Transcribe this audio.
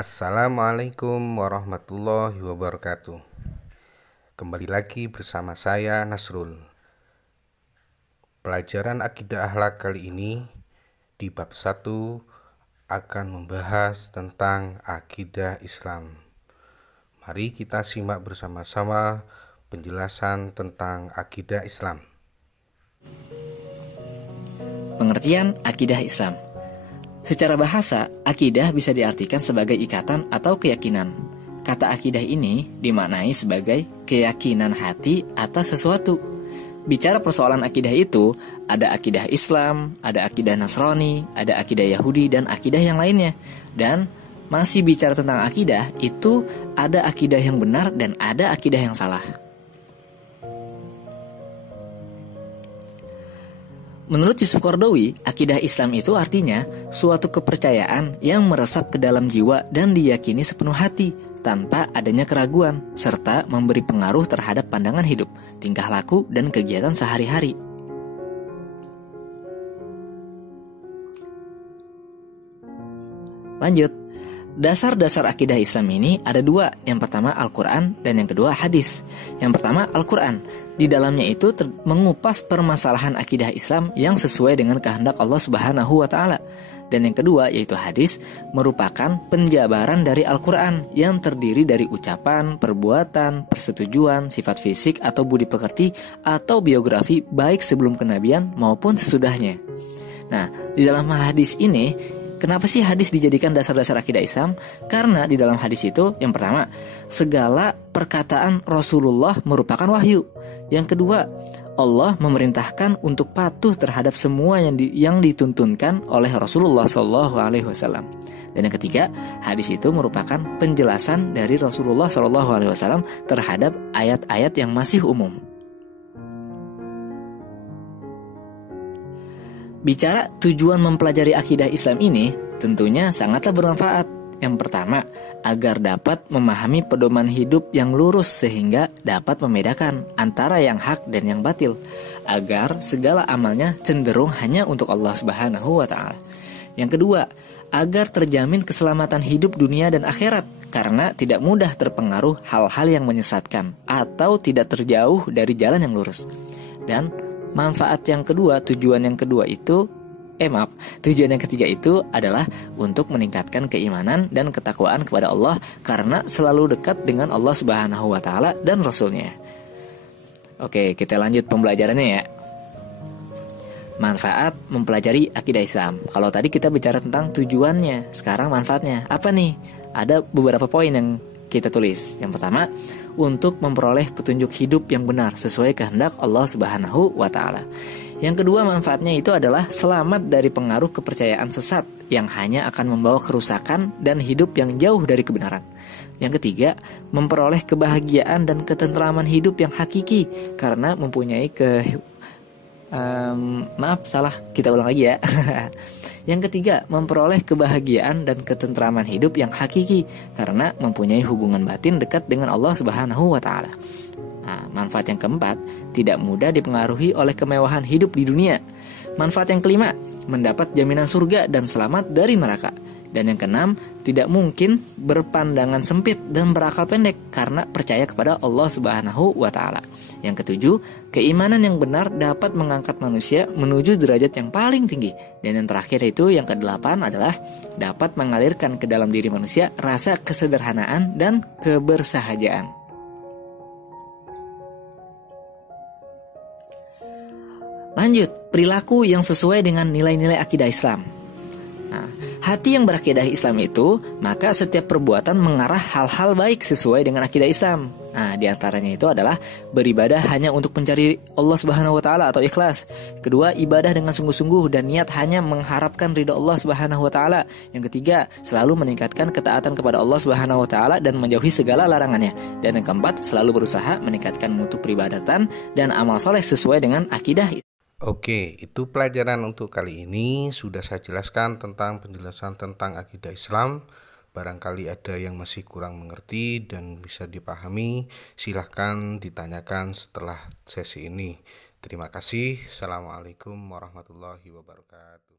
Assalamualaikum warahmatullahi wabarakatuh. Kembali lagi bersama saya Nasrul. Pelajaran akidah akhlak kali ini di bab 1 akan membahas tentang akidah Islam. Mari kita simak bersama-sama penjelasan tentang akidah Islam. Pengertian akidah Islam. Secara bahasa, akidah bisa diartikan sebagai ikatan atau keyakinan. Kata akidah ini dimaknai sebagai keyakinan hati atas sesuatu. Bicara persoalan akidah itu, ada akidah Islam, ada akidah Nasrani, ada akidah Yahudi, dan akidah yang lainnya. Dan masih bicara tentang akidah, itu ada akidah yang benar dan ada akidah yang salah. Menurut Yusuf Qaradawi, akidah Islam itu artinya suatu kepercayaan yang meresap ke dalam jiwa dan diyakini sepenuh hati, tanpa adanya keraguan, serta memberi pengaruh terhadap pandangan hidup, tingkah laku, dan kegiatan sehari-hari. Lanjut, dasar-dasar akidah Islam ini ada dua. Yang pertama Al-Quran dan yang kedua hadis. Yang pertama Al-Quran. Di dalamnya itu mengupas permasalahan akidah Islam yang sesuai dengan kehendak Allah Subhanahu wa Ta'ala. Dan yang kedua yaitu hadis, merupakan penjabaran dari Al-Quran yang terdiri dari ucapan, perbuatan, persetujuan, sifat fisik atau budi pekerti atau biografi baik sebelum kenabian maupun sesudahnya. Nah, di dalam hadis ini, kenapa sih hadis dijadikan dasar-dasar akidah Islam? Karena di dalam hadis itu, yang pertama, segala perkataan Rasulullah merupakan wahyu. Yang kedua, Allah memerintahkan untuk patuh terhadap semua yang dituntunkan oleh Rasulullah SAW. Dan yang ketiga, hadis itu merupakan penjelasan dari Rasulullah SAW terhadap ayat-ayat yang masih umum. Bicara tujuan mempelajari akidah Islam ini tentunya sangatlah bermanfaat. Yang pertama, agar dapat memahami pedoman hidup yang lurus sehingga dapat membedakan antara yang hak dan yang batil, agar segala amalnya cenderung hanya untuk Allah Subhanahu wa Ta'ala. Yang kedua, agar terjamin keselamatan hidup dunia dan akhirat karena tidak mudah terpengaruh hal-hal yang menyesatkan atau tidak terjauh dari jalan yang lurus. Dan manfaat yang kedua, tujuan yang ketiga itu adalah untuk meningkatkan keimanan dan ketakwaan kepada Allah karena selalu dekat dengan Allah Subhanahu wa Ta'ala dan Rasulnya. Oke, kita lanjut pembelajarannya ya. Manfaat mempelajari akidah Islam. Kalau tadi kita bicara tentang tujuannya, sekarang manfaatnya. Apa nih? Ada beberapa poin yang kita tulis. Yang pertama, untuk memperoleh petunjuk hidup yang benar sesuai kehendak Allah Subhanahu wa Ta'ala. Yang kedua, manfaatnya itu adalah selamat dari pengaruh kepercayaan sesat yang hanya akan membawa kerusakan dan hidup yang jauh dari kebenaran. Yang ketiga, memperoleh kebahagiaan dan ketentraman hidup yang hakiki karena mempunyai kita ulang lagi ya. Yang ketiga, memperoleh kebahagiaan dan ketentraman hidup yang hakiki karena mempunyai hubungan batin dekat dengan Allah Subhanahu wa Ta'ala. Nah, manfaat yang keempat, tidak mudah dipengaruhi oleh kemewahan hidup di dunia. Manfaat yang kelima, mendapat jaminan surga dan selamat dari neraka. Dan yang keenam, tidak mungkin berpandangan sempit dan berakal pendek karena percaya kepada Allah Subhanahu wa Ta'ala. Yang ketujuh, keimanan yang benar dapat mengangkat manusia menuju derajat yang paling tinggi. Dan yang terakhir itu, yang kedelapan adalah dapat mengalirkan ke dalam diri manusia rasa kesederhanaan dan kebersahajaan. Lanjut, perilaku yang sesuai dengan nilai-nilai akidah Islam. Nah, hati yang berakidah Islam itu, maka setiap perbuatan mengarah hal-hal baik sesuai dengan akidah Islam. Nah, di antaranya itu adalah beribadah hanya untuk mencari Allah Subhanahu wa Ta'ala atau ikhlas. Kedua, ibadah dengan sungguh-sungguh dan niat hanya mengharapkan ridha Allah Subhanahu wa Ta'ala. Yang ketiga, selalu meningkatkan ketaatan kepada Allah Subhanahu wa Ta'ala dan menjauhi segala larangannya. Dan yang keempat, selalu berusaha meningkatkan mutu peribadatan dan amal soleh sesuai dengan akidah Islam. Oke, itu pelajaran untuk kali ini. Sudah saya jelaskan tentang penjelasan tentang akidah Islam. Barangkali ada yang masih kurang mengerti dan bisa dipahami, silahkan ditanyakan setelah sesi ini. Terima kasih. Assalamualaikum warahmatullahi wabarakatuh.